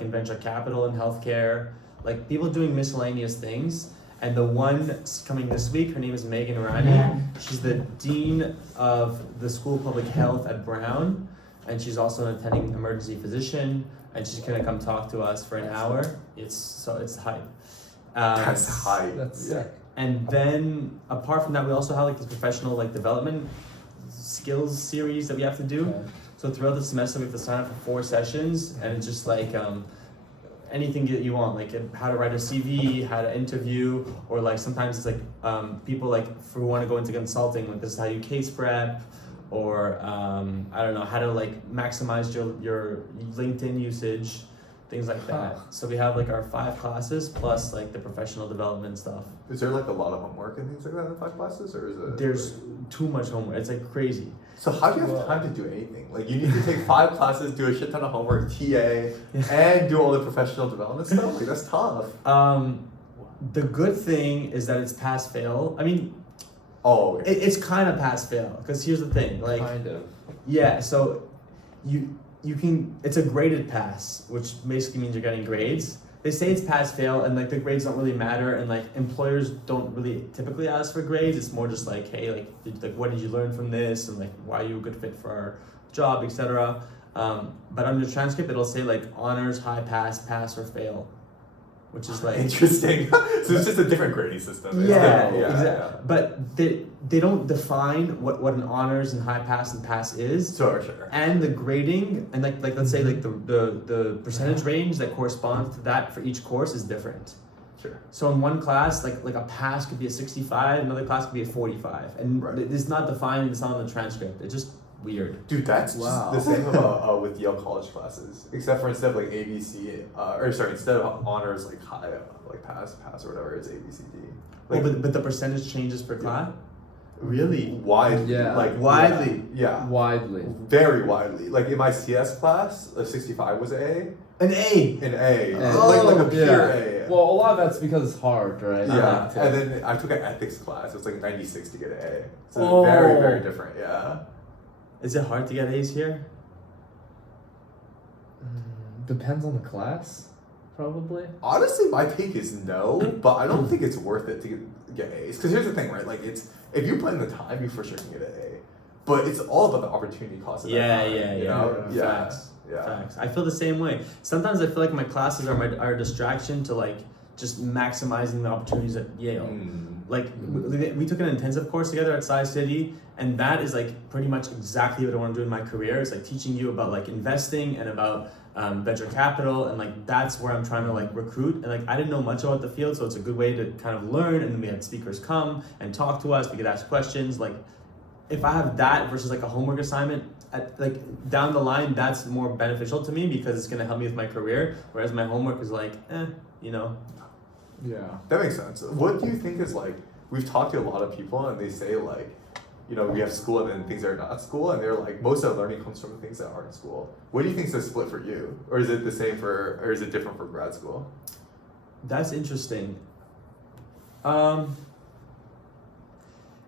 in venture capital and healthcare, like people doing miscellaneous things. And the one coming this week, her name is Megan Rani. She's the Dean of the School of Public Health at Brown, and she's also an attending emergency physician, and she's gonna come talk to us for an hour. It's hype. That's hype. That's sick. And then apart from that, we also have like this professional like development skills series that we have to do. Okay. So throughout the semester, we have to sign up for 4 sessions, and it's just like anything that you want, like how to write a CV, how to interview, or like sometimes it's like people like who want to go into consulting, like this is how you case prep, or I don't know, how to like maximize your LinkedIn usage, things like that. So we have like our 5 classes plus like the professional development stuff. Is there like a lot of homework and things like that in 5 classes, or is it? There's too much homework. It's like crazy. So how do you have time to do anything? Like you need to take 5 classes, do a shit ton of homework, TA, and do all the professional development stuff? Like that's tough. The good thing is that it's pass fail. I mean, okay. it's kind of pass fail, because here's the thing, like Kind of. yeah, so you can, it's a graded pass, which basically means you're getting grades. They say it's pass fail, and like the grades don't really matter, and like employers don't really typically ask for grades. It's more just like, hey, like what did you learn from this, and like why are you a good fit for our job, etc. But on your transcript it'll say like honors, high pass, pass, or fail, which is like Interesting. So it's just a different grading system. yeah, Yeah, exactly. yeah. But they don't define what an honors and high pass and pass is. Sure. And the grading, and like let's say like the percentage range that corresponds to that for each course is different. Sure. So in one class, like a pass could be a 65, another class could be a 45, and Right. it's not defined. It's not on the transcript. It's just weird. Dude, that's Wow. the same about with Yale college classes, except for instead of like ABC, instead of honors like high, like pass or whatever, it's ABCD. Like, But the percentage changes per class. Really? Widely. Yeah. Like Widely? Yeah. Widely. Very widely. Like in my CS class, a 65 was an An A. An A. Oh, like a pure yeah. A. Well, a lot of that's because it's hard, right? Yeah. To- And then I took an ethics class. It was like 96 to get an A. So Oh. very, very different. Yeah. Is it hard to get A's here? Depends on the class, probably. Honestly, my take is no, but I don't think it's worth it to get A's. Because here's the thing, right? Like, it's if you put in the time, you for sure can get an A. But it's all about the opportunity cost of that time, you know? Yeah. Facts. Yeah. Facts. I feel the same way. Sometimes I feel like my classes are a distraction to like just maximizing the opportunities at Yale. Like we took an intensive course together at Sci City, and that is like pretty much exactly what I want to do in my career. It's like teaching you about like investing and about venture capital, and like that's where I'm trying to like recruit. And like I didn't know much about the field, so it's a good way to kind of learn. And then we had speakers come and talk to us. We could ask questions. Like if I have that versus like a homework assignment, like down the line, that's more beneficial to me because it's gonna help me with my career. Whereas my homework is like, you know. Yeah. That makes sense. What do you think is like, we've talked to a lot of people and they say like, you know, we have school and then things that are not school, and they're like, most of the learning comes from things that aren't school. What do you think is the split for you? Or is it the same or is it different for grad school? That's interesting.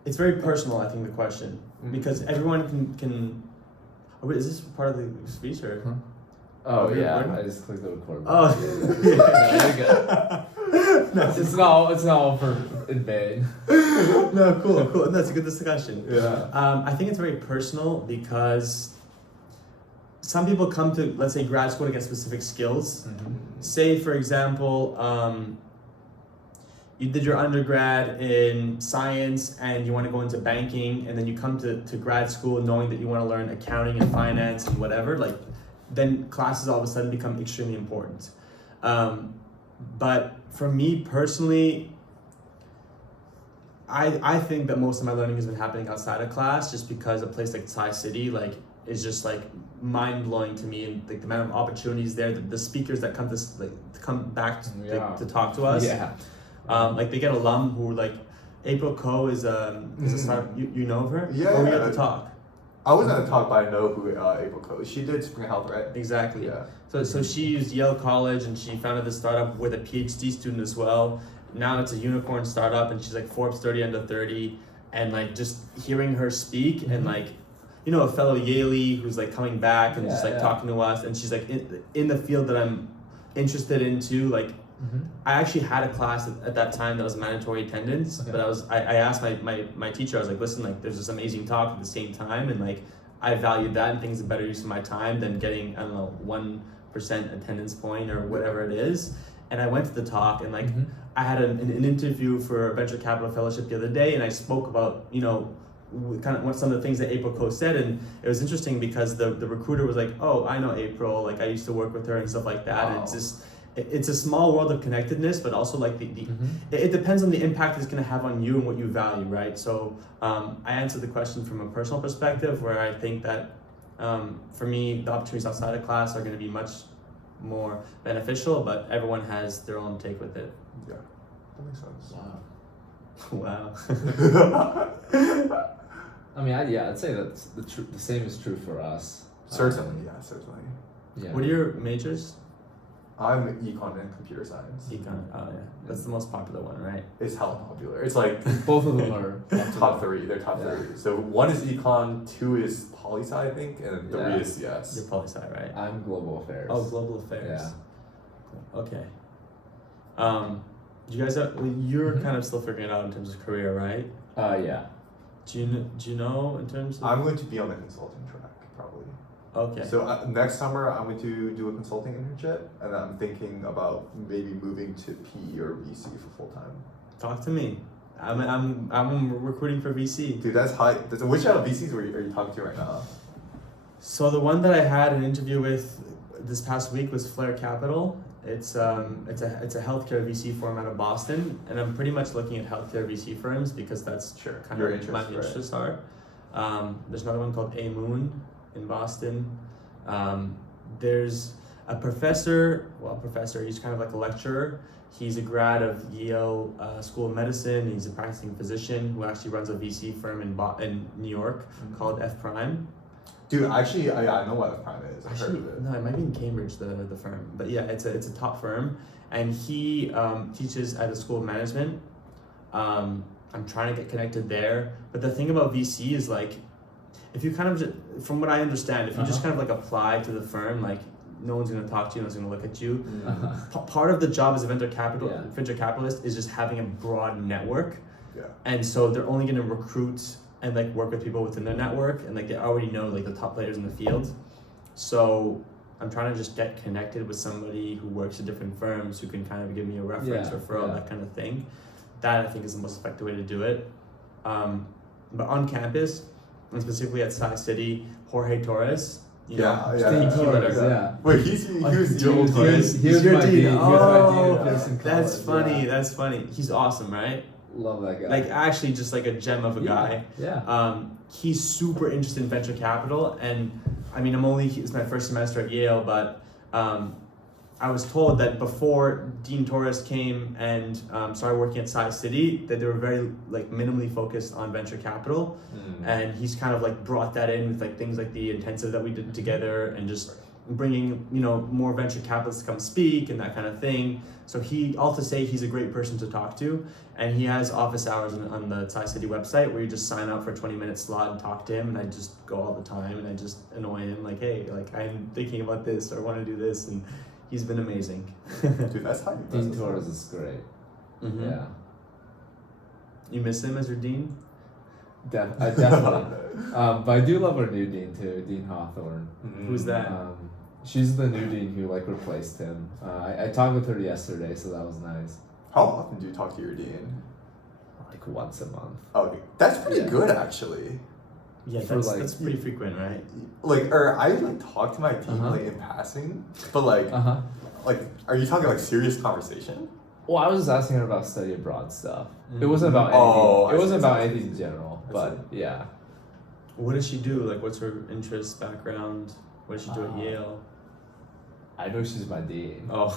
It's very personal, I think, the question, because everyone can. Oh, wait, is this part of the speech or? Huh? Oh Okay, yeah, recording? I just clicked the record Oh. button. Yeah, you're good. No. It's not all for in vain. No, cool. That's a good discussion. Yeah. I think it's very personal because some people come to, let's say, grad school to get specific skills. Say, for example, you did your undergrad in science and you want to go into banking, and then you come to grad school knowing that you want to learn accounting and finance and whatever, like then classes all of a sudden become extremely important. But for me personally, I think that most of my learning has been happening outside of class, just because a place like Sci City like is just like mind blowing to me, and like the amount of opportunities there, the speakers that come to come back to talk to us. Yeah. Like they get alum who like April Ko is a startup. You know of her? Yeah, Or we yeah. got to talk. I wasn't at the talk, but I know who April Co is. She did Spring Health, right? Exactly. Yeah. So she used Yale College and she founded this startup with a PhD student as well. Now it's a unicorn startup and she's like Forbes 30 under 30, and like just hearing her speak and like, you know, a fellow Yaley who's like coming back and just like talking to us, and she's like in the field that I'm interested into like. Mm-hmm. I actually had a class at that time that was mandatory attendance, Okay. but I asked my teacher, I was like, listen, like there's this amazing talk at the same time, and like I valued that and think it's a better use of my time than getting, I don't know, 1% attendance point or whatever it is. And I went to the talk, and like Mm-hmm. I had an interview for a venture capital fellowship the other day, and I spoke about, you know, kind of what some of the things that April Co said, and it was interesting because the recruiter was like, oh, I know April, like I used to work with her and stuff like that. Wow. And it's just it's a small world of connectedness, but also like Mm-hmm. it depends on the impact it's going to have on you and what you value, right? So I answered the question from a personal perspective, where I think that for me the opportunities outside of class are going to be much more beneficial, but everyone has their own take with it. Yeah, that makes sense. Wow. Wow. I mean, I'd say that's the same is true for us. Certainly, yeah, certainly. Yeah. What are your majors? I'm econ and computer science. Econ. Oh yeah, that's the most popular one, right? It's hella popular. It's like Both of them are top three. They're top Yeah. three. So one is econ, two is poli sci, I think, and then three Yeah. is CS. You're poli sci, right? I'm global affairs. Oh, global affairs. Yeah. Okay. You guys are you're Mhm. kind of still figuring it out in terms of career, right? Yeah. Do you know in terms of? I'm going to be on the consulting track, probably. Okay. So next summer, I'm going to do a consulting internship, and I'm thinking about maybe moving to PE or VC for full time. Talk to me. I'm recruiting for VC. Dude, that's high. Which VCs are you talking to right now? So the one that I had an interview with this past week was Flare Capital. It's a healthcare VC firm out of Boston, and I'm pretty much looking at healthcare VC firms because that's Sure. kind Your of interest, my right. interests are. There's another one called A Moon in Boston. There's a professor, he's kind of like a lecturer. He's a grad of Yale School of Medicine. He's a practicing physician who actually runs a VC firm in New York called F Prime. Dude, actually, I know what Prime is. I've heard Actually, of it. no, it might be in Cambridge, the firm. But yeah, it's a top firm, and he teaches at a school of management. I'm trying to get connected there, but the thing about VC is like, if you kind of just, from what I understand, if you just kind of like apply to the firm, like no one's gonna talk to you, no one's gonna look at you. Part of the job as a venture capitalist is just having a broad network, Yeah. and so they're only gonna recruit and like work with people within their network, and like they already know like the top players in the field. So I'm trying to just get connected with somebody who works at different firms who can kind of give me a reference, referral, that kind of thing. That I think is the most effective way to do it. But on campus, and specifically at Sci City, Jorge Torres. Steve Torres, Torres, yeah. Wait, he was your old He was dean. he was your my dean. dean. He was my dean Oh, at Pearson That's College, funny. yeah. That's funny. He's awesome, right? Love that guy. Like actually, just like a gem of a guy. Yeah. He's super interested in venture capital, and I mean, it's my first semester at Yale, but I was told that before Dean Torres came and started working at Sci City, that they were very like minimally focused on venture capital, and he's kind of like brought that in with like things like the intensive that we did together, and just bringing more venture capitalists to come speak and that kind of thing. So all to say, he's a great person to talk to, and he has office hours on the Sci City website where you just sign up for a 20-minute slot and talk to him, and I just go all the time and I just annoy him like, hey, like I'm thinking about this or I want to do this, and he's been amazing. Dude, that's how you Dean Torres is great. Mm-hmm. Yeah. You miss him as your dean? I definitely. But I do love our new dean too, Dean Hawthorne. Who's that? She's the new dean who like replaced him. I talked with her yesterday, so that was nice. How often do you talk to your dean? Like once a month. Oh, that's pretty Yeah. good actually. Yeah, For, like- that's pretty frequent, right? Like, or I like talk to my dean like in passing, but like, like, are you talking like serious conversation? Well, I was just asking her about study abroad stuff. It Mhm. wasn't about anything. Oh, I it wasn't see, about I see, anything I in see. general, I but yeah. What does she do? Like, what's her interest, background? What does she do at Yale? I know she's my dean. Oh,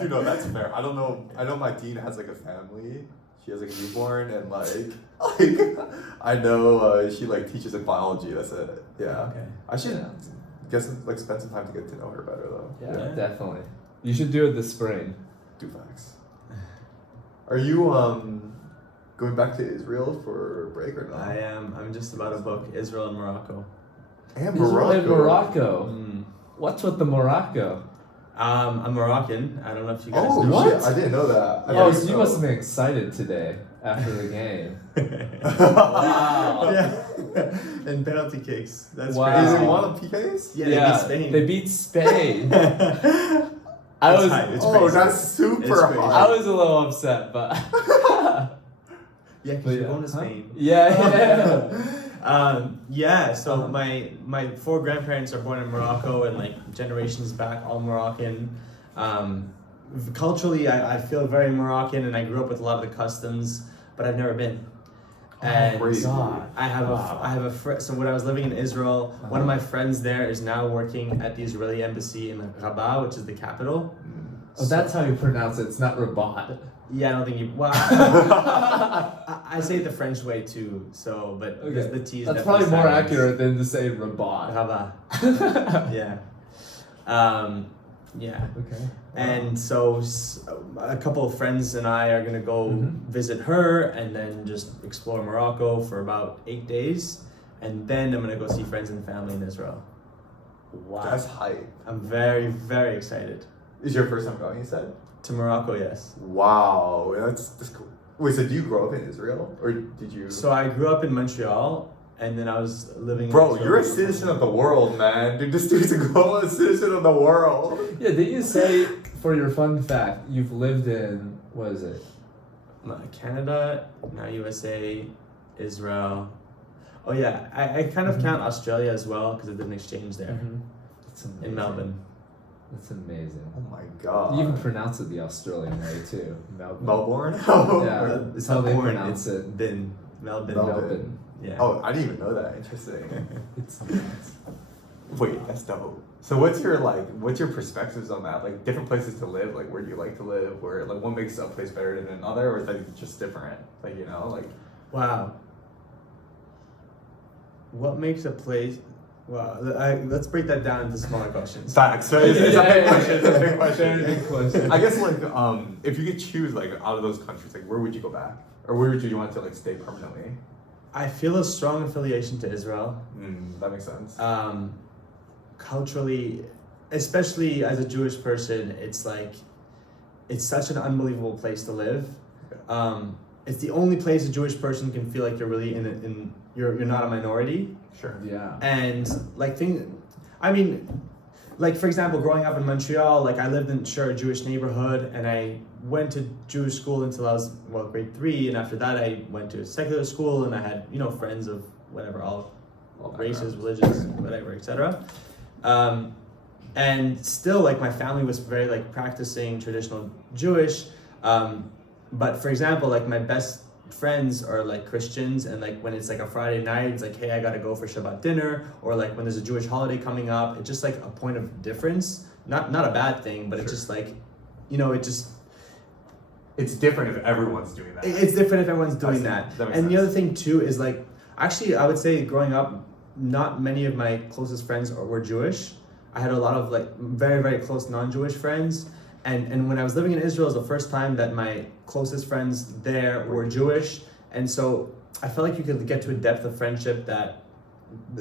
Dude, no, that's fair. I don't know. I know my dean has like a family. She has like a newborn, and like I know she like teaches in biology. That's it. Yeah. Okay. I should Yeah. guess like spend some time to get to know her better though. Yeah, Yeah. definitely. You should do it this spring. Do facts. Are you going back to Israel for a break or not? I am. I'm just about to book Israel and Morocco. And Israel and Morocco. Morocco. Mm. What's with the Morocco? I'm Moroccan. I don't know if you guys Oh, know. what? shit, I didn't know that. Oh, so you must have been excited today after the game. Wow. Yeah. And penalty kicks. That's Wow. Is crazy. it one of PKs? Yeah, They beat Spain. I It's was hype, it's Oh, crazy. that's super It's crazy. hot. I was a little upset, but Yeah, because you're going to Spain. yeah. So my 4 grandparents are born in Morocco, and like generations back, all Moroccan. Culturally, I feel very Moroccan, and I grew up with a lot of the customs, but I've never been. And crazy. God. I have a friend. So when I was living in Israel, one of my friends there is now working at the Israeli embassy in Rabat, which is the capital. Oh, that's how you pronounce it. It's not Rabat. Yeah, I don't think you. Well, I say it the French way too. So, but Okay. the T is That's definitely probably more silenced. accurate than to say Rabat. Rabat. Yeah. Yeah. Okay. And so a couple of friends and I are gonna go visit her, and then just explore Morocco for about 8 days, and then I'm gonna go see friends and family in Israel. Wow. That's hype. I'm very, very excited. Is your first time going, you said? To Morocco, yes. Wow, that's cool. Wait, so do you grow up in Israel? Or did you... So I grew up in Montreal, and then I was living in Bro, Israel. you're a citizen of the world, man. Dude, this dude's a global citizen of the world. Yeah, did you say, for your fun fact, you've lived in, what is it? Canada, now USA, Israel. Oh yeah, I kind of count Australia as well because I did an exchange there That's amazing. in Melbourne. That's amazing. Oh my god. You even pronounce it the Australian way too. Melbourne. Melbourne? Yeah. It's how not they born, pronounce it's it. Bin. Melbourne. Melbourne. Yeah. Oh, I didn't even know that. Interesting. It's nuts. Wait, that's dope. So what's your perspectives on that? Like different places to live, like where do you like to live? Where like what makes a place better than another, or is that just different? Like, you know, like Wow. What makes a place? Wow. Let's break that down into smaller questions. facts. So it's a big question. It's a big Very question. big question. I guess like if you could choose like out of those countries, like where would you go back? Or where would you want to like stay permanently? I feel a strong affiliation to Israel. That makes sense. Culturally, especially as a Jewish person, it's like it's such an unbelievable place to live. It's the only place a Jewish person can feel like you're really you're not a minority. Sure. Yeah. And like like for example, growing up in Montreal, like I lived in a Jewish neighborhood, and I went to Jewish school until I was grade 3, and after that I went to a secular school, and I had friends of whatever, all races, religions, whatever, etc. And still like my family was very like practicing traditional Jewish, but for example, like my best friends are like Christians, and like when it's like a Friday night, it's like, hey, I gotta go for Shabbat dinner, or like when there's a Jewish holiday coming up, it's just like a point of difference. Not a bad thing, but it's just like, It's different if everyone's doing that. it's different if everyone's doing that. That makes And the sense. other thing too is like, actually, I would say growing up, not many of my closest friends were Jewish. I had a lot of like very, very close non-Jewish friends. And when I was living in Israel, it was the first time that my closest friends there were Jewish. And so I felt like you could get to a depth of friendship that,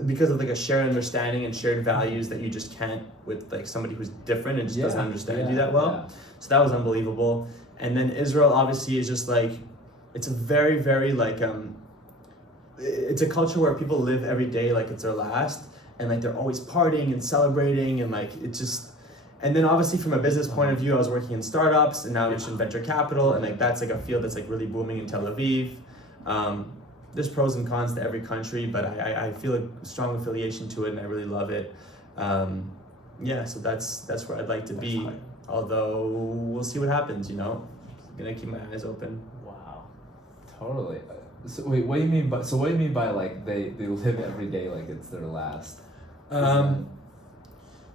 because of like a shared understanding and shared values, that you just can't with like somebody who's different and just doesn't understand you that well. Yeah. So that was unbelievable. And then Israel obviously is just like, it's a very, very like, it's a culture where people live every day like it's their last, and like they're always partying and celebrating, and like it just, and then obviously from a business point of view, I was working in startups, and now I'm just in venture capital, and like that's like a field that's like really booming in Tel Aviv. There's pros and cons to every country, but I feel a strong affiliation to it, and I really love it. Yeah, so that's where I'd like to be. Fine. Although we'll see what happens, I'm gonna keep my eyes open. Wow. Totally. So wait, what do you mean by like they live every day like it's their last?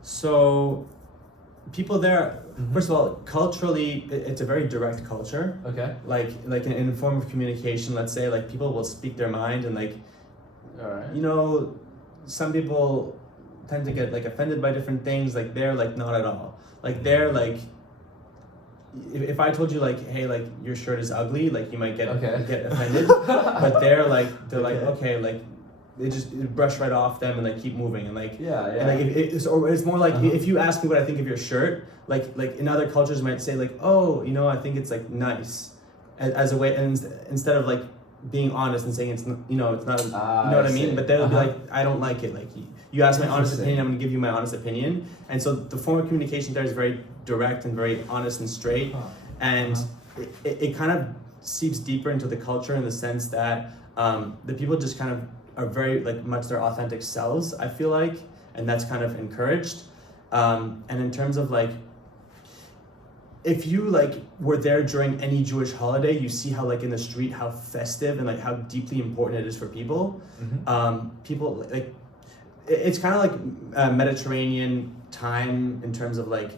So people there, first of all, culturally, it's a very direct culture. Okay. Like in form of communication, let's say, like people will speak their mind, and like, All right. some people tend to get like offended by different things. Like they're like not at all. Like they're like, if I told you like, hey, like your shirt is ugly, like you might get offended. But they're like okay, like they just brush right off them and like keep moving and like and like it's more like if you ask me what I think of your shirt, like in other cultures might say like, oh, you know, I think it's like nice, as a way, and instead of like being honest and saying it's you know it's not, you know what I mean, but they'll be like, I don't like it, like you ask my honest opinion, I'm gonna give you my honest opinion. And so the form of communication there is very direct and very honest and straight, and it kind of seeps deeper into the culture in the sense that the people just kind of are very like much their authentic selves, I feel like, and that's kind of encouraged. And in terms of like, if you like were there during any Jewish holiday, you see how like in the street how festive and like how deeply important it is for people. People like it's kind of like Mediterranean time in terms of like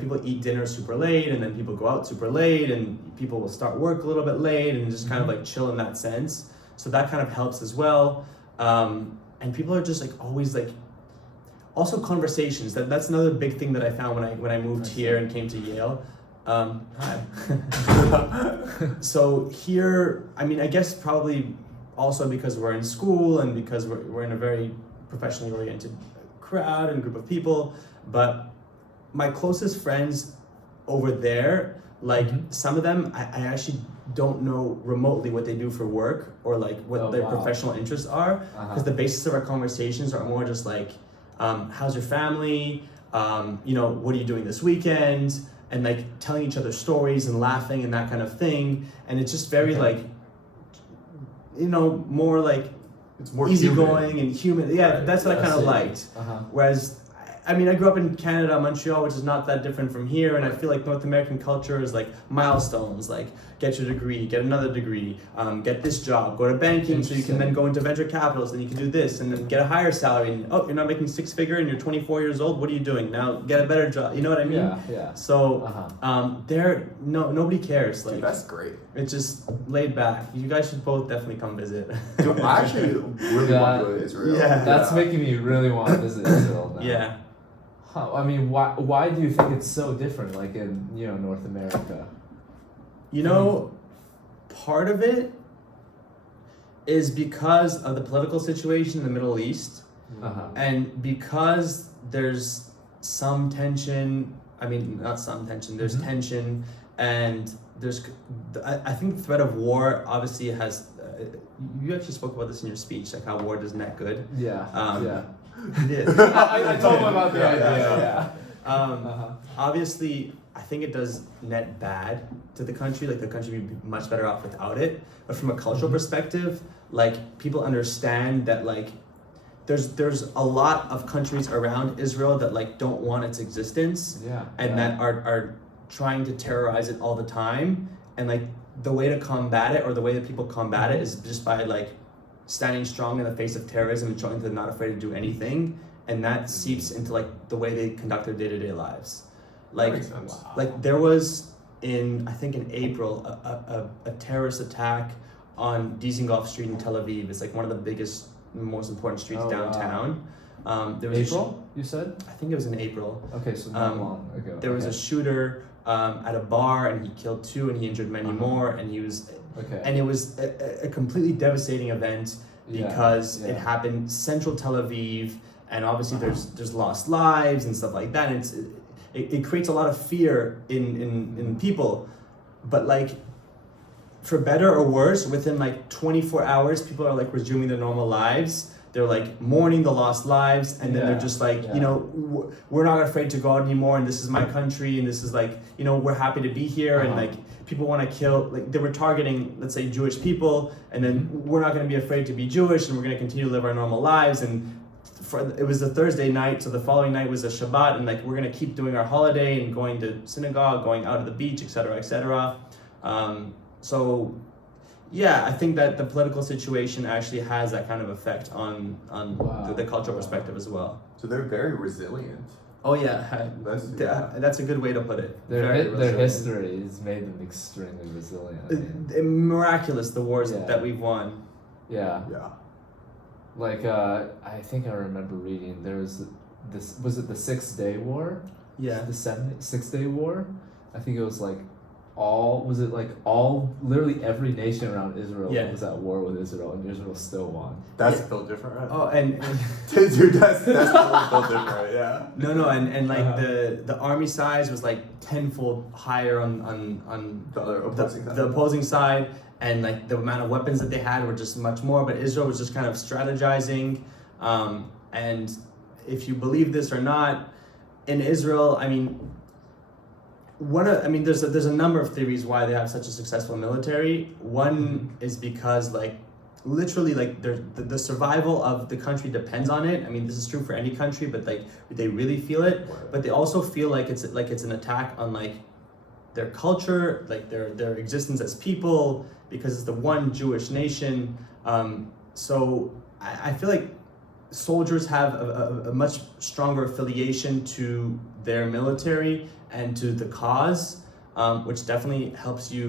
people eat dinner super late and then people go out super late and people will start work a little bit late and just kind of like chill in that sense. So that kind of helps as well. And people are just like always like, also conversations. That's another big thing that I found when I moved here and came to Yale. Hi. So here, I mean, I guess probably also because we're in school and because we're in a very professionally oriented crowd and group of people, but my closest friends over there, like some of them, I actually don't know remotely what they do for work or like what their professional interests are, because the basis of our conversations are more just like, how's your family? You know, what are you doing this weekend? And like telling each other stories and laughing and that kind of thing. And it's just very like, you know, more like it's more easygoing and human. Yeah, that's what I kind of liked. Whereas, I mean, I grew up in Canada, Montreal, which is not that different from here, and I feel like North American culture is like milestones, like get your degree, get another degree, get this job, go to banking so you can then go into venture capitals, and you can do this, and then get a higher salary, and oh, you're not making six figure and you're 24 years old, what are you doing? Now get a better job, you know what I mean? So, nobody cares. Like, dude, that's great. It's just laid back. You guys should both definitely come visit. Dude, I actually really want to go to Israel. That's making me really want to visit Israel now. I mean, why do you think it's so different, like in, you know, North America? You know, part of it is because of the political situation in the Middle East, and because there's some tension. I mean, not some tension. There's tension, and there's. I think the threat of war obviously has. You actually spoke about this in your speech, like how war does net good. You did. I told him about the idea. Obviously, I think it does net bad to the country. Like the country would be much better off without it. But from a cultural perspective, like people understand that like there's a lot of countries around Israel that like don't want its existence, and that are trying to terrorize it all the time. And like the way to combat it, or the way that people combat it, is just by like standing strong in the face of terrorism and showing they're not afraid to do anything, and that seeps into like the way they conduct their day-to-day lives. Like, like there was I think in April a terrorist attack on Dizengoff Street in Tel Aviv. It's like one of the biggest, most important streets downtown. There was April, you said? I think it was in April. Okay, so not long ago. There was a shooter at a bar, and he killed 2 and he injured many more, and he was. And it was a completely devastating event because it happened central Tel Aviv, and obviously there's lost lives and stuff like that. And it creates a lot of fear in people, but like for better or worse, within like 24 hours, people are like resuming their normal lives. They're like mourning the lost lives, and then they're just like, you know, we're not afraid to go out anymore, and this is my country, and this is like, you know, we're happy to be here, and like people want to kill, like they were targeting, let's say, Jewish people, and then we're not going to be afraid to be Jewish, and we're going to continue to live our normal lives. And it was a Thursday night, so the following night was a Shabbat, and like we're going to keep doing our holiday and going to synagogue, going out to the beach, etc., etc. So yeah, I think that the political situation actually has that kind of effect on the cultural perspective as well. So they're very resilient. Oh yeah, that's a good way to put it. Their history has made them extremely resilient. I mean. Miraculous, the wars that we've won. Yeah. Like I think I remember reading there was was it the 6 Day War? Yeah. The 6 Day War? I think it was like literally every nation around Israel Yeah. was at war with Israel, and Israel still won. That's Yeah. built different, right? Oh, and Dude, that's totally built different, yeah. no, and like Uh-huh. the army size was like tenfold higher on The other opposing side. the opposing side, and like the amount of weapons that they had were just much more. But Israel was just kind of strategizing, and if you believe this or not, in Israel, I mean, there's a number of theories why they have such a successful military. One is because like literally like the survival of the country depends on it. I mean, this is true for any country, but like they really feel it. But they also feel like it's an attack on like their culture, like their existence as people, because it's the one Jewish nation. So I feel like soldiers have a much stronger affiliation to their military and to the cause, which definitely helps you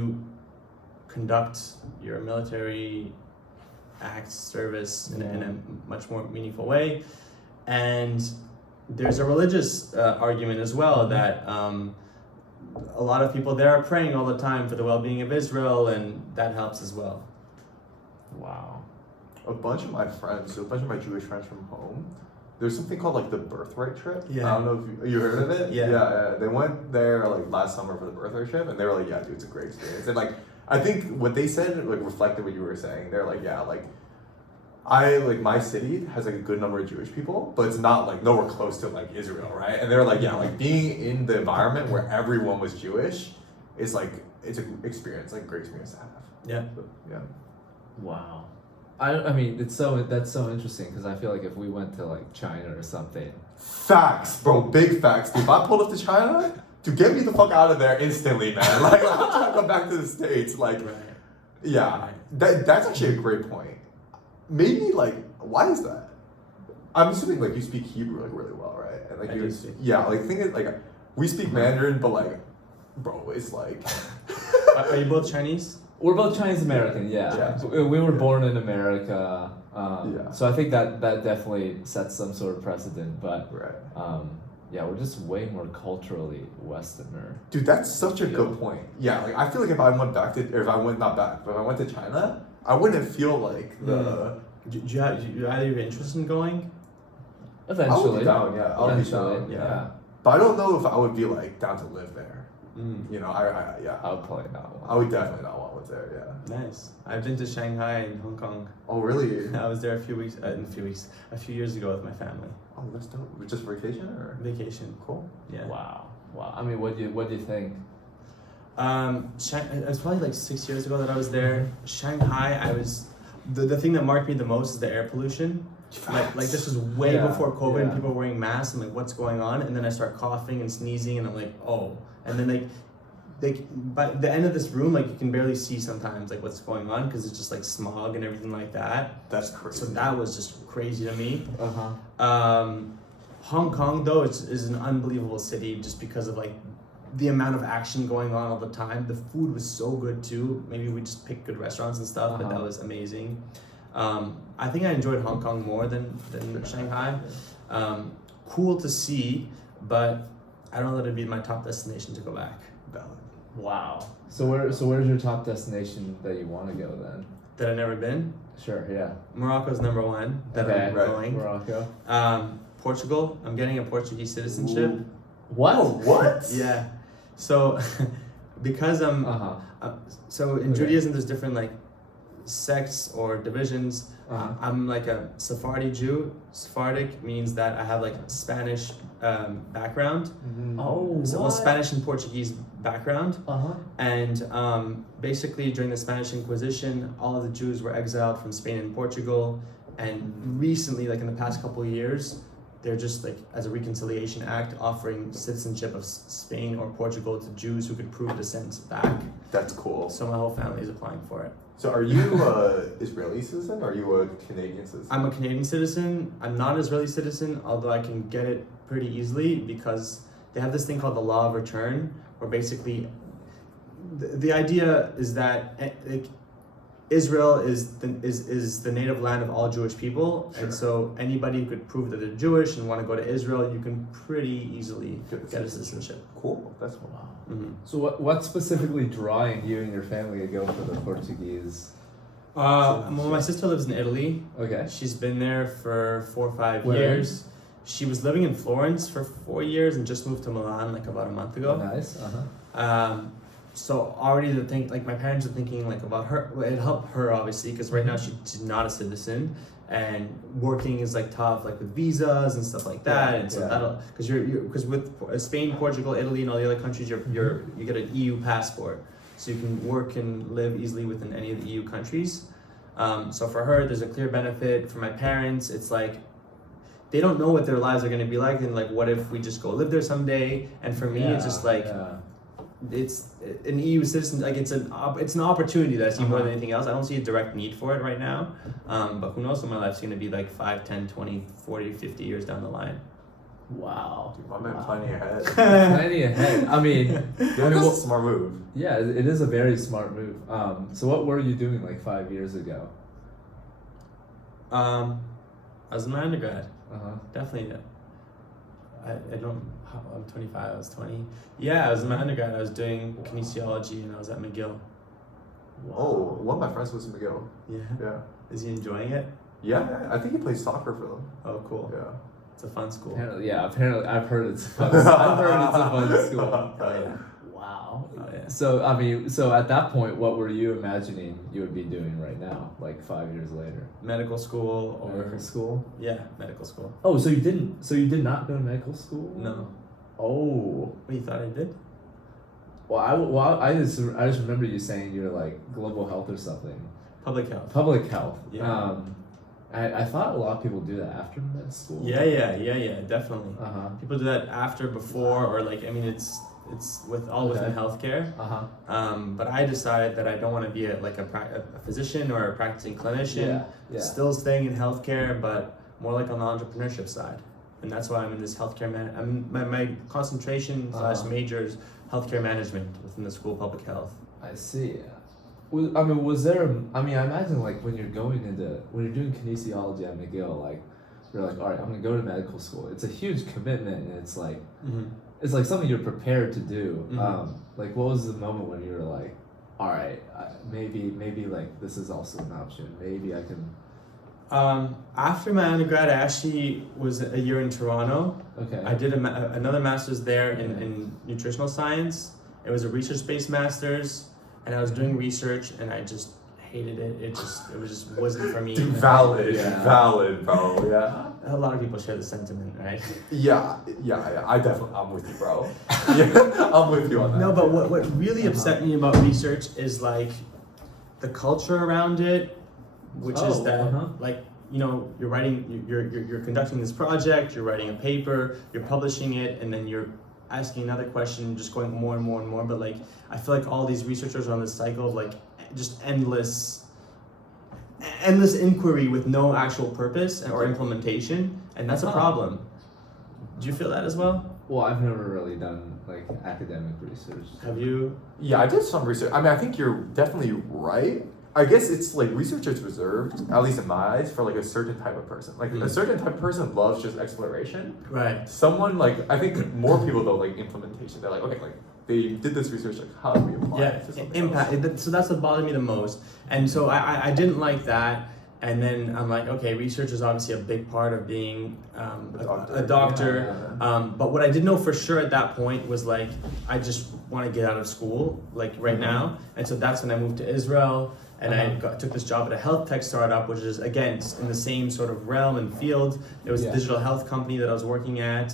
conduct your military act service in a much more meaningful way. And there's a religious argument as well that a lot of people there are praying all the time for the well-being of Israel, and that helps as well. Wow. A bunch of my my Jewish friends from home, there's something called like the birthright trip. Yeah. I don't know if you heard of it. Yeah. Yeah. They went there like last summer for the birthright trip, and they were like, "Yeah, dude, it's a great experience." And like, I think what they said like reflected what you were saying. They're like, "Yeah, like, my city has like a good number of Jewish people, but it's not like nowhere close to like Israel, right?" And they're like, "Yeah, like being in the environment where everyone was Jewish, is like it's a experience, like a great experience to have." Yeah. But, yeah. Wow. I mean, that's so interesting because I feel like if we went to like China or something. Facts, bro. Big facts. Dude, if I pulled up to China, dude, get me the fuck out of there instantly, man. Like, I'm trying to come back to the States. Like, yeah, that's actually a great point. Maybe, like, why is that? I'm assuming, like, you speak Hebrew, like, really well, right? And, like, I do speak. Yeah, like, think it, like, we speak Mandarin, but, like, bro, it's like... Are you both Chinese? We're both Chinese American, yeah. We were born in America, so I think that definitely sets some sort of precedent. But yeah, we're just way more culturally Westerner. Dude, that's such a good point. Yeah, like I feel like if I went back to, or if I went not back, but if I went to China, I wouldn't feel like the. Do you either interested in going? Eventually, I would be down. Yeah, I would be Eventually, down. yeah. But I don't know if I would be like down to live there. You know, I would probably not want. I would definitely not want to there. Yeah. Nice. I've been to Shanghai and Hong Kong. Oh really? I was there a few years ago with my family. Oh, that's dope. Just vacation or Vacation. cool? Yeah. Wow. I mean, what do you think? It was probably like 6 years ago that I was there. Shanghai, the thing that marked me the most is the air pollution. Like this was way before COVID and people were wearing masks. I'm like, what's going on? And then I start coughing and sneezing and I'm like, oh. And then by the end of this room, like you can barely see sometimes like what's going on because it's just like smog and everything like that. That's crazy. So that was just crazy to me. Uh-huh. Hong Kong though is an unbelievable city just because of like the amount of action going on all the time. The food was so good too. Maybe we just picked good restaurants and stuff, but that was amazing. I think I enjoyed Hong Kong more than Shanghai. Cool to see, but I don't know that it'd be my top destination to go back. Wow. So where's your top destination that you want to go then? That I've never been? Sure. Yeah. Morocco's number one that I'm going. Morocco. Portugal. I'm getting a Portuguese citizenship. What? Oh, what? Yeah. So because I'm so in Judaism there's different like sects or divisions. I'm like a Sephardi Jew. Sephardic means that I have like Spanish background. Oh, so Spanish and Portuguese background. And basically during the Spanish Inquisition, all of the Jews were exiled from Spain and Portugal. And recently, like in the past couple of years, they're just like as a reconciliation act offering citizenship of Spain or Portugal to Jews who could prove descent back. That's cool. So my whole family is applying for it. So are you Israeli citizen or are you a Canadian citizen? I'm a Canadian citizen. I'm not an Israeli citizen, although I can get it pretty easily because they have this thing called the law of return, where basically the idea is that like, Israel is the native land of all Jewish people, and so anybody who could prove that they're Jewish and want to go to Israel, you can pretty easily get a citizenship. Cool. That's cool. Mm-hmm. So what's specifically drawing you and your family to go for the Portuguese? Well, my sister lives in Italy. Okay. She's been there for 4 or 5 Where? years. She was living in Florence for 4 years and just moved to Milan like about a month ago. Nice. So already the thing, like my parents are thinking like about her. It helped her obviously because right now she's not a citizen, and working is like tough, like with visas and stuff like that. And so that'll because with Spain, Portugal, Italy, and all the other countries, you get an EU passport, so you can work and live easily within any of the EU countries. So for her, there's a clear benefit. For my parents, it's like they don't know what their lives are going to be like, and like what if we just go live there someday? And for me, it's just like. It's an EU citizen, like it's an opportunity that I see more than anything else. I don't see a direct need for it right now, but who knows what my life's going to be like 5, 10, 20, 40, 50 years down the line. Wow. Dude, my man planning ahead. Planning ahead. I mean, that's a smart move. Yeah, it is a very smart move. So what were you doing like 5 years ago? I was in my undergrad. Definitely. I don't. I'm 25. I was 20. Yeah, I was in my undergrad. I was doing kinesiology, and I was at McGill. Wow. Oh, one of my friends was in McGill. Yeah. Yeah. Is he enjoying it? Yeah, I think he plays soccer for them. Oh, cool. Yeah. It's a fun school. Apparently I've heard it's fun. I've heard it's a fun school. Oh, yeah. Wow. Oh, yeah. So I mean, so at that point, what were you imagining you would be doing right now, like 5 years later? Medical school or Medical school? Yeah, medical school. Oh, so you didn't? So you did not go to medical school? No. Oh. What, you thought I did? Well, I just remember you saying you were like global health or something. Public health. Public health. Yeah. I thought a lot of people do that after med school. Yeah, definitely. People do that after, before, or like, I mean, it's within healthcare. But I decided that I don't want to be a physician or a practicing clinician. Yeah. Still staying in healthcare, but more like on the entrepreneurship side. And that's why I'm in this healthcare my concentration / major is healthcare management within the School of Public Health. I see. I mean, I imagine like when you're doing kinesiology at McGill, like you're like, all right, I'm gonna go to medical school. It's a huge commitment, and it's like, it's like something you're prepared to do. Like, what was the moment when you were like, all right, maybe like this is also an option. Maybe I can. After my undergrad, I actually was a year in Toronto. Okay. I did another master's there in nutritional science. It was a research-based master's, and I was doing research, and I just hated it. It wasn't for me. Valid, bro. Yeah. A lot of people share the sentiment, right? Yeah. I'm with you, bro. Yeah, I'm with you on that. No, but what really upset me about research is like the culture around it, which is that like, you know, you're writing, you're conducting this project, you're writing a paper, you're publishing it, and then you're asking another question, just going more and more and more. But like, I feel like all these researchers are on this cycle of like just endless inquiry with no actual purpose or implementation, and that's a problem. Do you feel that as well? Well, I've never really done like academic research. Have you? Yeah, I did some research. I mean, I think you're definitely right. I guess it's like research is reserved, at least in my eyes, for like a certain type of person. Like a certain type of person loves just exploration. Right. Someone like, I think more people though like implementation. They're like, okay, like they did this research, like how do we apply it to something impact. else? So that's what bothered me the most. And so I didn't like that. And then I'm like, okay, research is obviously a big part of being a doctor. But what I did know for sure at that point was like, I just want to get out of school, like right now. And so that's when I moved to Israel. And I took this job at a health tech startup, which is, again, in the same sort of realm and field. It was a digital health company that I was working at.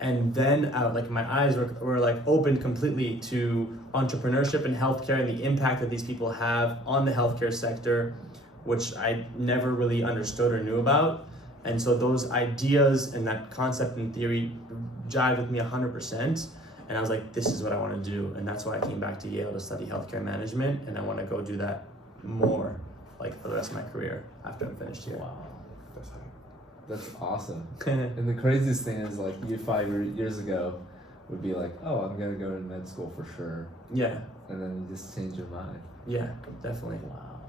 And then like my eyes were like opened completely to entrepreneurship and healthcare and the impact that these people have on the healthcare sector, which I never really understood or knew about. And so those ideas and that concept and theory jive with me 100%. And I was like, this is what I want to do. And that's why I came back to Yale to study healthcare management. And I want to go do that more, like for the rest of my career after I'm finished here. Wow. That's awesome. And the craziest thing is like you 5 years ago would be like, oh, I'm gonna go to med school for sure. Yeah. And then you just change your mind. Yeah, definitely. Wow.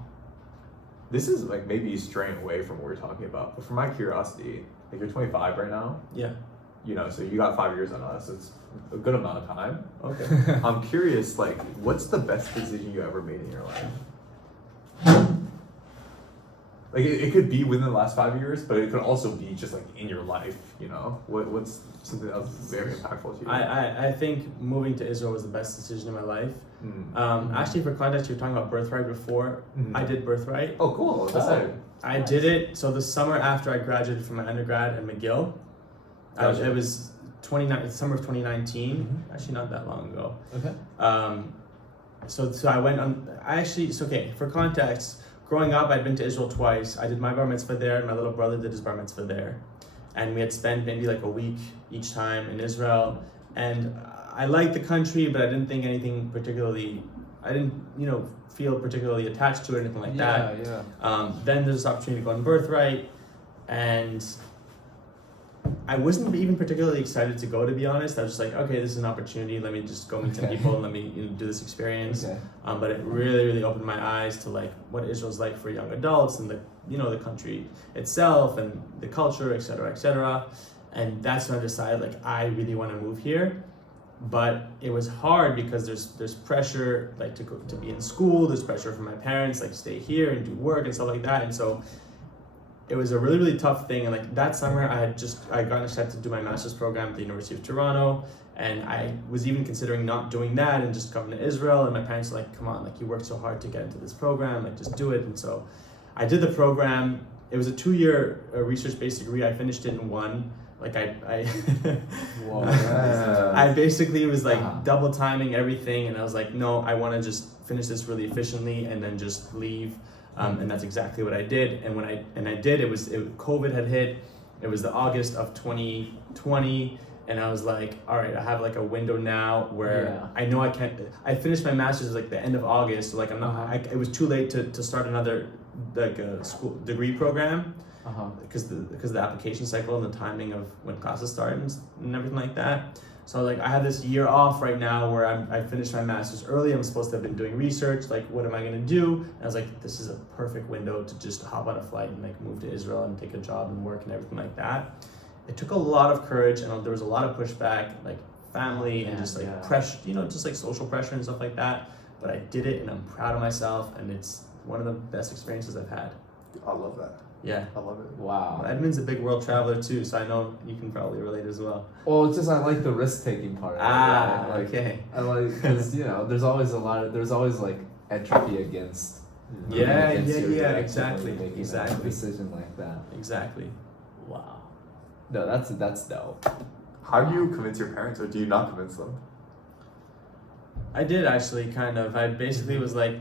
this is like maybe straying away from what we're talking about, but for my curiosity, like you're 25 right now. Yeah. You know, so you got 5 years on us. It's a good amount of time. Okay. I'm curious, like, what's the best decision you ever made in your life? Like, it could be within the last 5 years, but it could also be just like in your life. You know, what's something that was very impactful to you? I think moving to Israel was the best decision in my life. Actually, for context, you were talking about birthright before. I did birthright. Oh, cool. That's I did it. So the summer after I graduated from my undergrad at McGill, Gotcha. it was summer of 2019. Actually, not that long ago. Okay. So I went on. For context, growing up, I'd been to Israel twice. I did my bar mitzvah there, and my little brother did his bar mitzvah there, and we had spent maybe like a week each time in Israel. And I liked the country, but I didn't think anything particularly. I didn't, feel particularly attached to it or anything like that. Yeah. Then there's this opportunity to go on birthright, and I wasn't even particularly excited to go, to be honest. I was just like, okay, this is an opportunity. Let me just go meet some people and let me do this experience. Okay. But it really, really opened my eyes to like what Israel's like for young adults and the country itself and the culture, et cetera, et cetera. And that's when I decided like I really want to move here. But it was hard because there's pressure like to be in school. There's pressure from my parents like stay here and do work and stuff like that. And so it was a really, really tough thing. And like that summer I got accepted to do my master's program at the University of Toronto. And I was even considering not doing that and just coming to Israel. And my parents were like, come on, like you worked so hard to get into this program, like just do it. And so I did the program. It was a 2-year research-based degree. I finished it in one. Like I basically was like double timing everything. And I was like, no, I want to just finish this really efficiently and then just leave. And that's exactly what I did. And when I did, COVID had hit. It was the August of 2020, and I was like, all right, I have like a window now where I know I can't. I finished my master's like the end of August, so like I'm not. It was too late to start another like a school degree program because the application cycle and the timing of when classes start and everything like that. So like I have this year off right now where I finished my master's early. I'm supposed to have been doing research. Like, what am I gonna do? And I was like, this is a perfect window to just hop on a flight and like move to Israel and take a job and work and everything like that. It took a lot of courage and there was a lot of pushback, like family and just like pressure, just like social pressure and stuff like that. But I did it and I'm proud of myself and it's one of the best experiences I've had. I love that. Yeah. I love it. Wow. Edmund's a big world traveler too, so I know you can probably relate as well. Well, it's just I like the risk-taking part. Okay. I like because there's always like entropy against. Exactly. A decision like that. Exactly. Wow. No, that's dope. How do you convince your parents, or do you not convince them? I did actually, kind of. I basically was like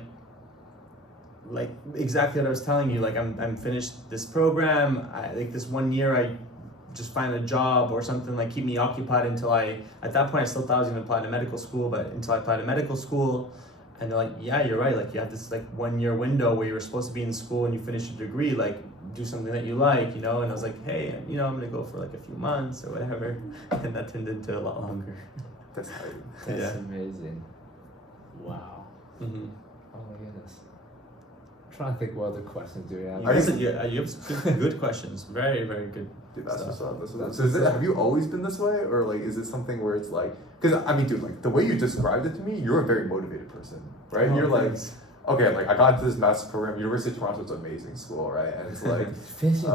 exactly what I was telling you. Like I'm finished this program. Like this 1 year, I just find a job or something like keep me occupied until at that point I still thought I was gonna apply to medical school, but until I applied to medical school, and they're like, yeah, you're right. Like you have this like 1 year window where you were supposed to be in school and you finish your degree. Like do something that you like, And I was like, hey, I'm gonna go for like a few months or whatever, and that turned into a lot longer. That's tight. That's amazing. Wow. Mm-hmm. Oh my goodness. I'm trying to think what other questions do we have. You have good questions. Very, very good. Dude, that's stuff. what's up. So have you always been this way, or like is it something where it's like? Because I mean, dude, like the way you described it to me, you're a very motivated person, right? Oh, you're thanks. like, okay, like I got into this master's program. University of Toronto is an amazing school, right? And it's like finishing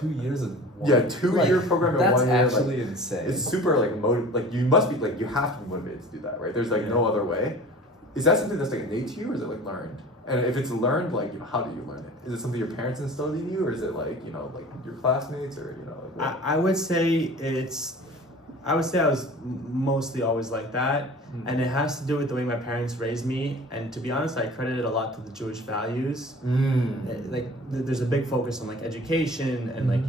2 years of one. Yeah, 2-year program in 1 year. That's actually insane. It's super like like you must be like you have to be motivated to do that, right? There's like no other way. Is that something that's like innate to you, or is it like learned? And if it's learned, like how do you learn it? Is it something your parents instilled in you, or is it like like your classmates, or like what? I would say I was mostly always like that, and it has to do with the way my parents raised me. And to be honest, I credit it a lot to the Jewish values. Like there's a big focus on like education and like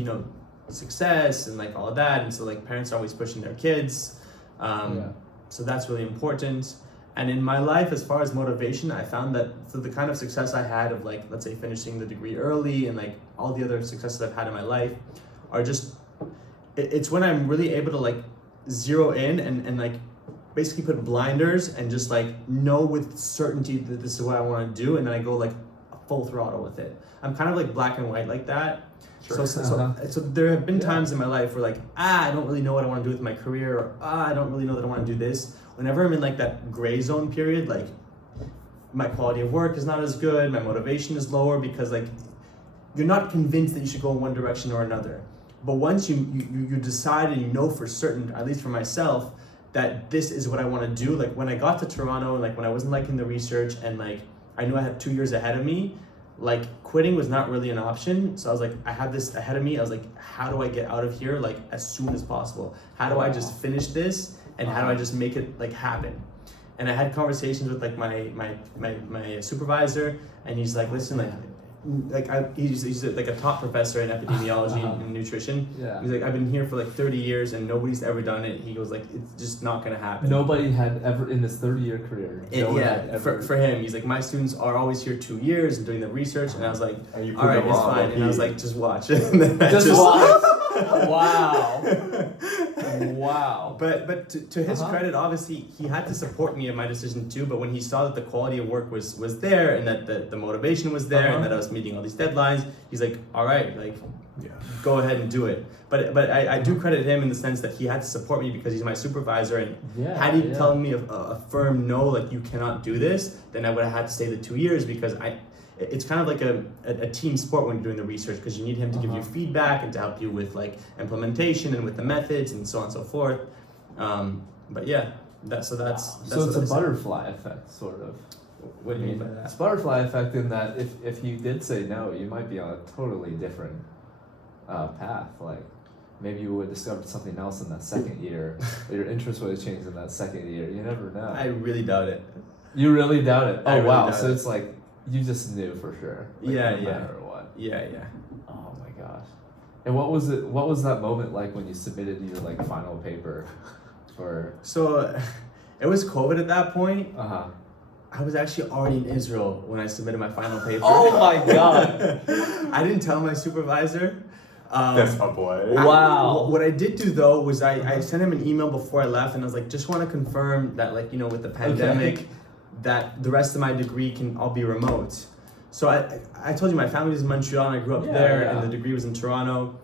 success and like all of that, and so like parents are always pushing their kids. So that's really important. And in my life, as far as motivation, I found that for the kind of success I had of like, let's say finishing the degree early and like all the other successes I've had in my life are just, it's when I'm really able to like zero in and like basically put blinders and just like know with certainty that this is what I want to do. And then I go like full throttle with it. I'm kind of like black and white like that. Sure. So there have been times in my life where like, I don't really know what I want to do with my career, or I don't really know that I want to do this. Whenever I'm in like that gray zone period, like my quality of work is not as good, my motivation is lower, because like you're not convinced that you should go in one direction or another. But once you decide and you know for certain, at least for myself, that this is what I want to do. Like when I got to Toronto, like when I wasn't liking the research and like I knew I had 2 years ahead of me, like quitting was not really an option. So I was like, I had this ahead of me. I was like, how do I get out of here like as soon as possible? How do I just finish this, and how do I just make it like happen? And I had conversations with like my supervisor, and he's like, listen, he's like a top professor in epidemiology and nutrition. Yeah. He's like, I've been here for like 30 years and nobody's ever done it. He goes like, it's just not gonna happen. Nobody had ever in this 30-year career. For him, he's like, my students are always here 2 years and doing the research, and I was like, all And you right, proved it's them wrong, fine. but And I was he- like, just watch. And then I Just watch. Wow. Wow. But to his Uh-huh. credit, obviously he had to support me in my decision too. But when he saw that the quality of work was there, and that the motivation was there, and that I was meeting all these deadlines, he's like, all right, like go ahead and do it. But I do credit him in the sense that he had to support me because he's my supervisor, and had he told me a firm no, like you cannot do this, then I would have had to stay the 2 years, because it's kind of like a team sport when you're doing the research, because you need him to give you feedback and to help you with like implementation and with the methods and so on and so forth. But yeah, that's So it's what a I said. butterfly effect, sort of. What do you mean by that? It's butterfly effect in that if you did say no, you might be on a totally different path. Like maybe you would have discovered something else in that second year, or your interest would have changed in that second year. You never know. I really doubt it. You really doubt it? I Oh really wow! doubt So it. it's like you just knew for sure. Like, Yeah, no yeah. matter what. Yeah. Oh my gosh! And what was it? What was that moment like when you submitted your like final paper for? So it was COVID at that point. Uh-huh. I was actually already in Israel when I submitted my final paper. Oh my god! I didn't tell my supervisor. That's my boy. Wow. What I did do though was I sent him an email before I left, and I was like, just want to confirm that, like, you know, with the pandemic, that the rest of my degree can all be remote. So I told you my family is in Montreal and I grew up there, and the degree was in Toronto.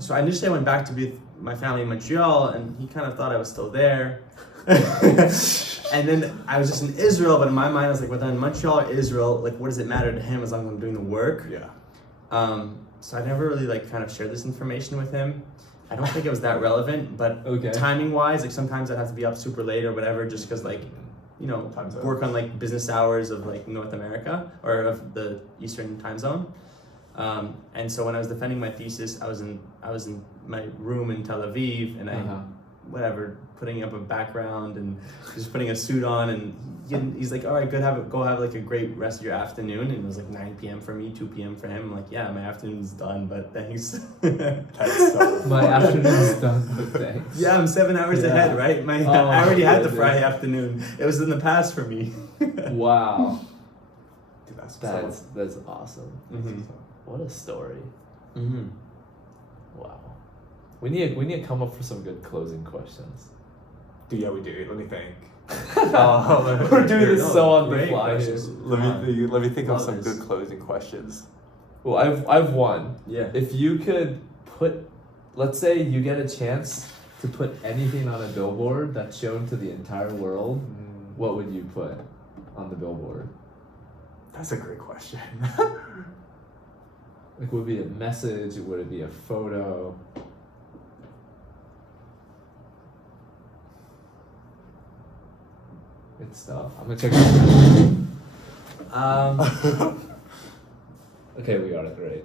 So initially I went back to be with my family in Montreal, and he kind of thought I was still there. And then I was just in Israel, but in my mind I was like, whether I'm in Montreal or Israel, like, what does it matter to him as long as I'm doing the work? Yeah. So I never really like kind of shared this information with him. I don't think it was that relevant, but timing wise, like sometimes I'd have to be up super late or whatever, just because like, you know, work on like business hours of like North America or of the Eastern time zone. And so when I was defending my thesis, I was in my room in Tel Aviv, and putting up a background and just putting a suit on, and he's like, all right, go have like a great rest of your afternoon. And it was like 9 p.m. for me, 2 p.m. for him. I'm like, yeah, my afternoon's done, but thanks. That's so My afternoon's done, but thanks. Yeah, I'm 7 hours ahead, right? I already had the Friday afternoon. It was in the past for me. Wow. Dude, That's awesome. Mm-hmm. What a story. Mm-hmm. Wow. We need to come up for some good closing questions. Dude, yeah, we do. Let me think. We're doing this so on the great fly. questions. Let me think of some Love good this. closing questions. Well, I've one. Yeah. If you could put, let's say you get a chance to put anything on a billboard that's shown to the entire world, what would you put on the billboard? That's a great question. Like, would it be a message? Would it be a photo? Good stuff. I'm gonna check. Okay, we got it. Great.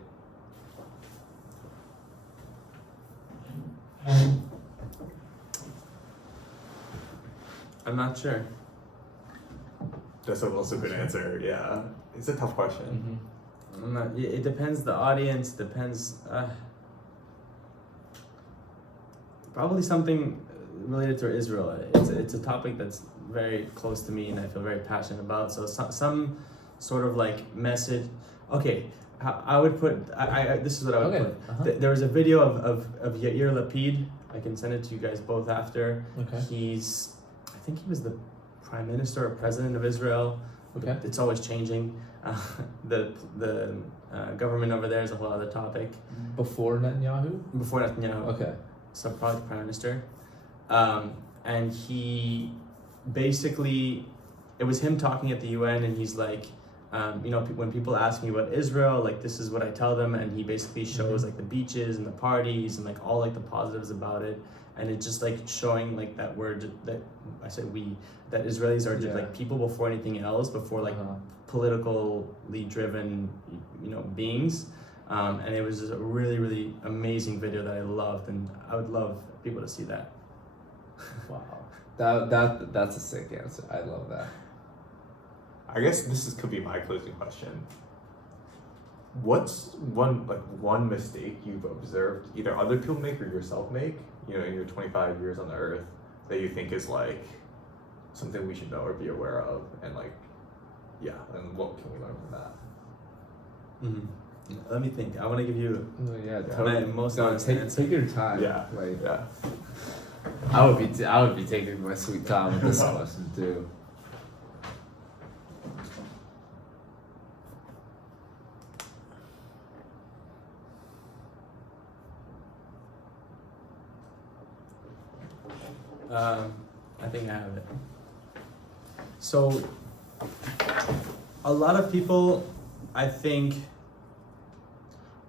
I'm not sure. That's also a good answer. Yeah, it's a tough question. It depends. The audience depends. Probably something related to Israel. It's a topic that's very close to me and I feel very passionate about. So some sort of like message. Okay, I would put. This is what I would put. There was a video of Yair Lapid. I can send it to you guys both after. Okay. I think he was the prime minister or president of Israel. Okay. It's always changing. The government over there is a whole other topic. Before Netanyahu? Before Netanyahu. Okay. So probably the prime minister. And he basically, it was him talking at the UN, and he's like, when people ask me about Israel, like this is what I tell them, and he basically shows like the beaches and the parties and like all like the positives about it, and it's just like showing like that that Israelis are just like people before anything else, before like politically driven, beings, and it was just a really, really amazing video that I loved, and I would love people to see that. Wow, that's a sick answer. I love that. I guess could be my closing question. What's one mistake you've observed either other people make or yourself make, in your 25 years on the earth, that you think is like something we should know or be aware of, and like, and what can we learn from that? Let me think. I want to give you totally. most take your time. I would be taking my sweet time with this question too. I think I have it. So, a lot of people, I think,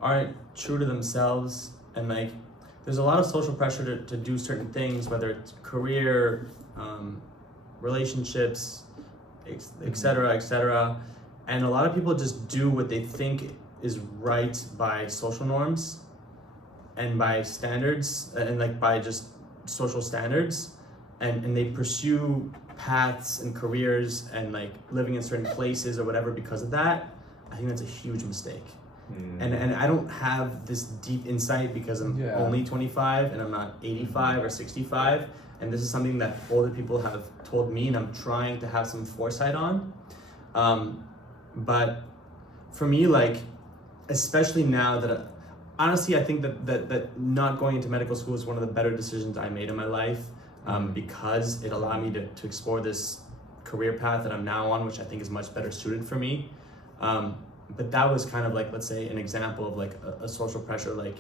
aren't true to themselves, and like, there's a lot of social pressure to do certain things, whether it's career, relationships, etc., and a lot of people just do what they think is right by social norms, and by standards, and like by just social standards, and they pursue paths and careers and like living in certain places or whatever because of that. I think that's a huge mistake. And I don't have this deep insight because I'm only 25 and I'm not 85 or 65, and this is something that older people have told me, and I'm trying to have some foresight on. But for me, like, especially now that honestly, I think that not going into medical school is one of the better decisions I made in my life, because it allowed me to explore this career path that I'm now on, which I think is much better suited for me. But that was kind of like, let's say, an example of like a social pressure, like,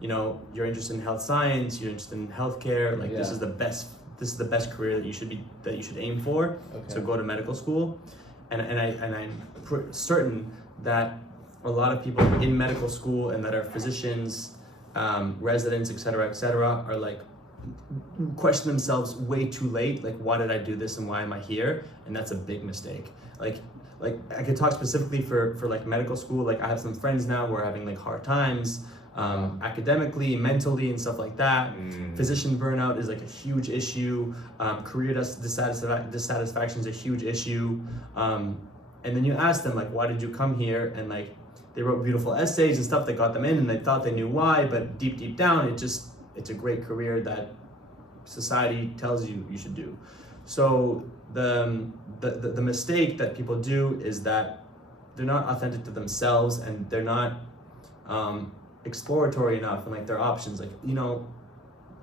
you're interested in health science, you're interested in healthcare, like this is the best career that you should aim for. Okay. So go to medical school, and I'm certain that a lot of people in medical school and that are physicians, residents, etc., are like question themselves way too late, like, why did I do this and why am I here? And that's a big mistake. Like I could talk specifically for like medical school. Like, I have some friends now who are having like hard times, academically, mentally, and stuff like that. Physician burnout is like a huge issue. Career dissatisfaction is a huge issue. And then you ask them, like, why did you come here? And like, they wrote beautiful essays and stuff that got them in, and they thought they knew why, but deep down, it's a great career that society tells you should do. So the mistake that people do is that they're not authentic to themselves, and they're not exploratory enough in like their options. Like,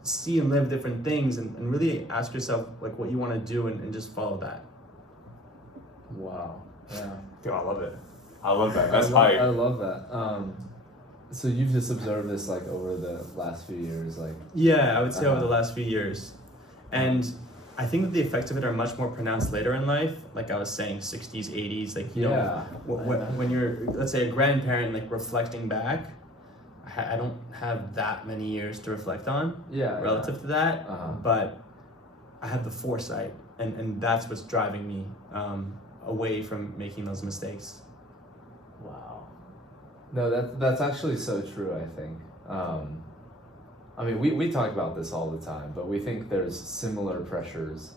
see and live different things, and really ask yourself like what you want to do, and just follow that. Wow. Yeah. Dude, I love it. I love that. That's hype. I love that. So you've just observed this like over the last few years, like? Yeah, I would say over the last few years, and I think that the effects of it are much more pronounced later in life. Like I was saying, 60s, 80s, like when you're, let's say, a grandparent, like reflecting back, I don't have that many years to reflect on relative to that, but I have the foresight, and that's what's driving me away from making those mistakes. Wow. No, that's actually so true, I think. I mean, we talk about this all the time, but we think there's similar pressures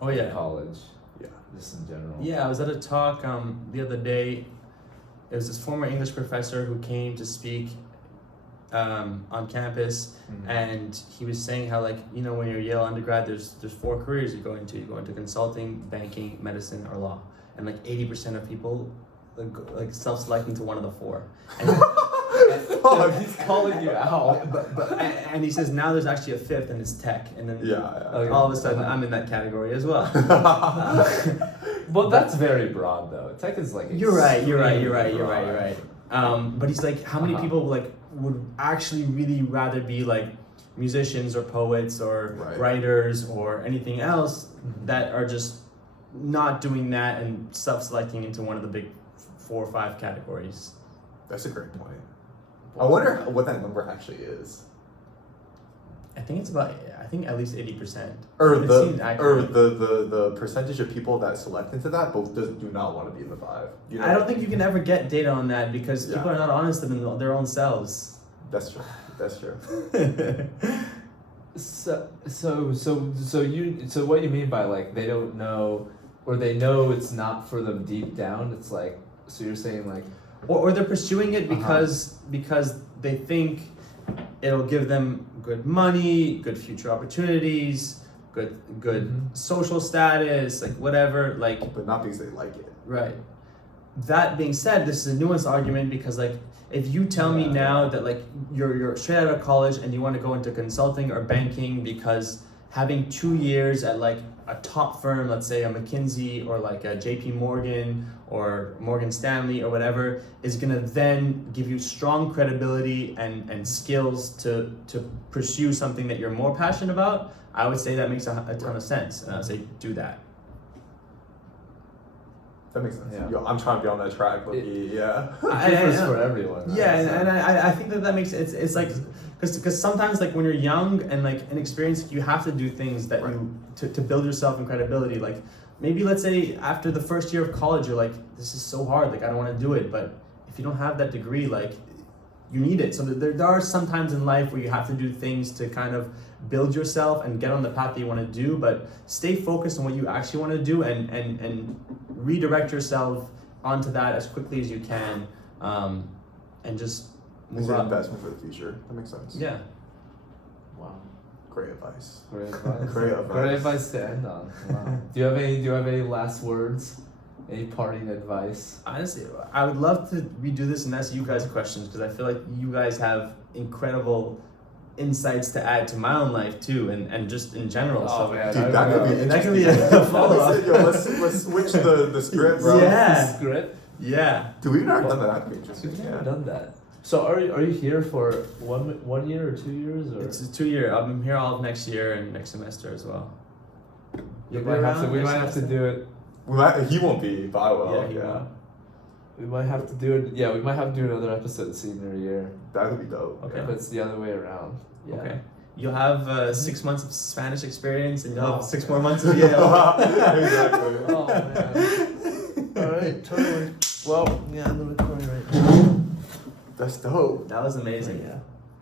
in college. Yeah. Just in general. Yeah, I was at a talk the other day. It was this former English professor who came to speak on campus, and he was saying how, like, when you're a Yale undergrad, there's 4 careers you go into. You go into consulting, banking, medicine, or law. And like 80% of people like self-select into one of the 4. And he's calling you out, but and he says now there's actually a 5th, and it's tech, and then all of a sudden I'm in that category as well. Well, that's very broad though. Tech is like. You're right. extremely broad. But he's like, how many Uh-huh. people like would actually really rather be like musicians or poets or writers or anything else that are just not doing that and self-selecting into one of the big 4 or 5 categories. That's a great point. I wonder what that number actually is. I think it's about, I think at least 80%. Or It the seems accurate. the percentage of people that select into that both do not want to be in the 5. You know? I don't think you can ever get data on that because Yeah. people are not honest in their own selves. That's true. That's true. So what you mean by like they don't know, or they know it's not for them deep down? It's like, so you're saying like, or they're pursuing it because they think it'll give them good money, good future opportunities, good social status, like whatever, like. But not because they like it. Right. That being said, this is a nuanced argument because like if you tell me now that like you're straight out of college and you want to go into consulting or banking because having 2 years at like a top firm, let's say a McKinsey or like a JP Morgan or Morgan Stanley or whatever, is gonna then give you strong credibility and skills to pursue something that you're more passionate about, I would say that makes a ton of sense. And I would say do that. That makes sense. Yeah. Yo, I'm trying to be on that track, but yeah. it differs for everyone. Right? Yeah, So- and I think that makes it's like because sometimes like when you're young and like inexperienced, you have to do things that you to build yourself and credibility. Like maybe let's say after the first year of college, you're like, this is so hard, like I don't want to do it. But if you don't have that degree, like you need it. So there are some times in life where you have to do things to kind of build yourself and get on the path that you want to do. But stay focused on what you actually want to do and redirect yourself onto that as quickly as you can, and just It's move an on. investment for the future. That makes sense. Yeah. Wow. Great advice. Great advice. Great advice. Great advice to end on. Wow. Do you have any last words? Any parting advice? Honestly, I would love to redo this and ask you guys questions because I feel like you guys have incredible insights to add to my own life too, and just in general. Oh, so man. Dude, that could be that could interesting. be a follow-up. Yo, let's switch the script, bro. Yeah. Script? Yeah. Dude, we've never done that. That could be interesting. We've never Yeah. done that. So are you here for one year or 2 years or? It's a 2-year. I'm here all of next year and next semester as well. We might have to do it. He won't be, but I will. Yeah, he will. We might have to do it. Yeah, we might have to do another episode senior year. That would be dope. Okay. If it's the other way around. Yeah. Okay. You'll have 6 months of Spanish experience and you'll Oh, have 6 man. more months of Yale. Exactly. Oh man. All right, totally. Well, yeah, I'm recording right now. That's dope. That was amazing. Yeah.